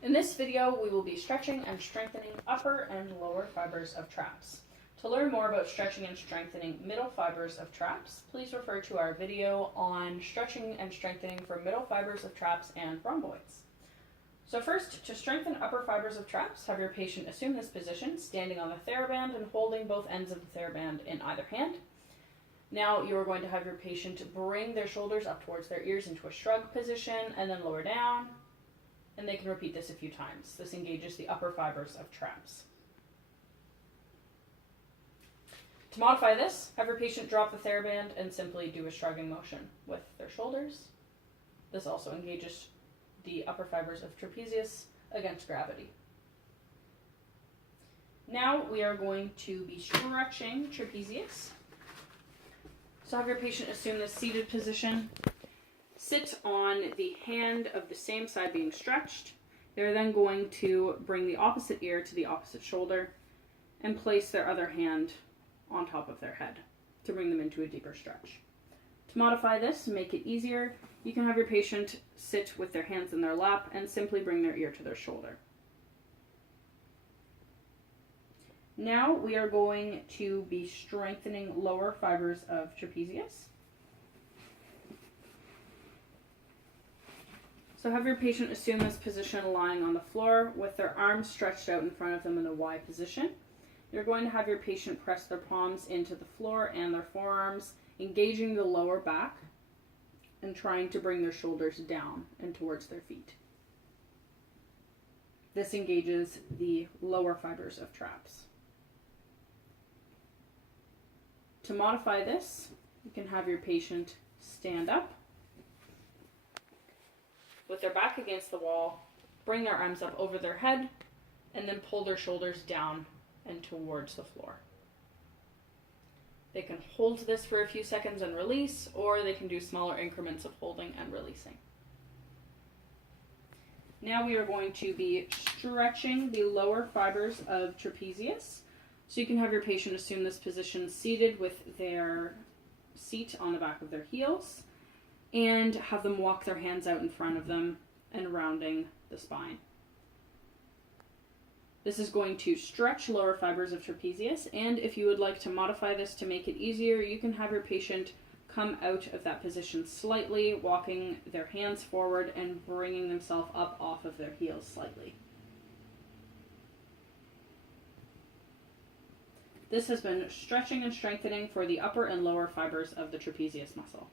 In this video, we will be stretching and strengthening upper and lower fibers of traps. To learn more about stretching and strengthening middle fibers of traps, please refer to our video on stretching and strengthening for middle fibers of traps and rhomboids. So first, to strengthen upper fibers of traps, have your patient assume this position, standing on the TheraBand and holding both ends of the TheraBand in either hand. Now you are going to have your patient bring their shoulders up towards their ears into a shrug position and then lower down. And they can repeat this a few times. This engages the upper fibers of traps. To modify this, have your patient drop the TheraBand and simply do a shrugging motion with their shoulders. This also engages the upper fibers of trapezius against gravity. Now we are going to be stretching trapezius. So have your patient assume this seated position. Sit on the hand of the same side being stretched. They're then going to bring the opposite ear to the opposite shoulder and place their other hand on top of their head to bring them into a deeper stretch. To modify this and make it easier, you can have your patient sit with their hands in their lap and simply bring their ear to their shoulder. Now we are going to be strengthening lower fibers of trapezius. So have your patient assume this position lying on the floor with their arms stretched out in front of them in a Y position. You're going to have your patient press their palms into the floor and their forearms, engaging the lower back and trying to bring their shoulders down and towards their feet. This engages the lower fibers of traps. To modify this, you can have your patient stand up with their back against the wall, bring their arms up over their head, and then pull their shoulders down and towards the floor. They can hold this for a few seconds and release, or they can do smaller increments of holding and releasing. Now we are going to be stretching the lower fibers of trapezius. So you can have your patient assume this position seated with their seat on the back of their heels, and have them walk their hands out in front of them and rounding the spine. This is going to stretch lower fibers of trapezius, and if you would like to modify this to make it easier, you can have your patient come out of that position slightly, walking their hands forward and bringing themselves up off of their heels slightly. This has been stretching and strengthening for the upper and lower fibers of the trapezius muscle.